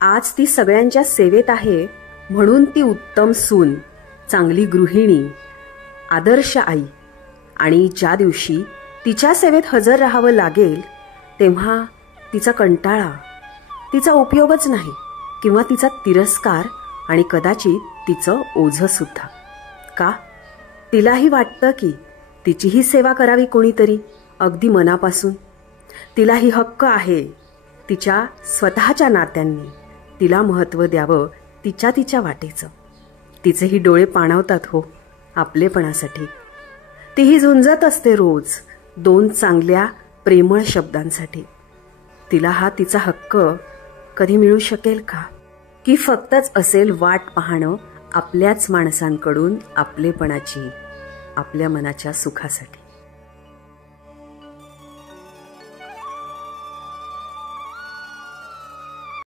आज ती सगळ्यांच्या सेवेत आहे म्हणून ती उत्तम सून, चांगली गृहिणी, आदर्श आई. आणि ज्या दिवशी तिच्या सेवेत हजर राहावं लागेल तेव्हा तिचा कंटाळा, तिचा उपयोगच नाही किंवा तिचा तिरस्कार आणि कदाचित तिचं ओझं सुद्धा. का? तिलाही वाटतं की तिचीही सेवा करावी कोणीतरी, अगदी मनापासून. तिलाही हक्क आहे तिच्या स्वतःच्या नात्यांनी तिला महत्त्व द्यावं तिच्या वाटेचं. तिचेही डोळे पाणावतात हो आपलेपणासाठी. तीही झुंजत असते रोज 2 चांगल्या प्रेमळ शब्दांसाठी. तिला हा तिचा हक्क कधी मिळू शकेल का? की फक्तच असेल वाट पाहणं आपल्याच माणसांकडून आपलेपणाची, आपल्या मनाच्या सुखासाठी.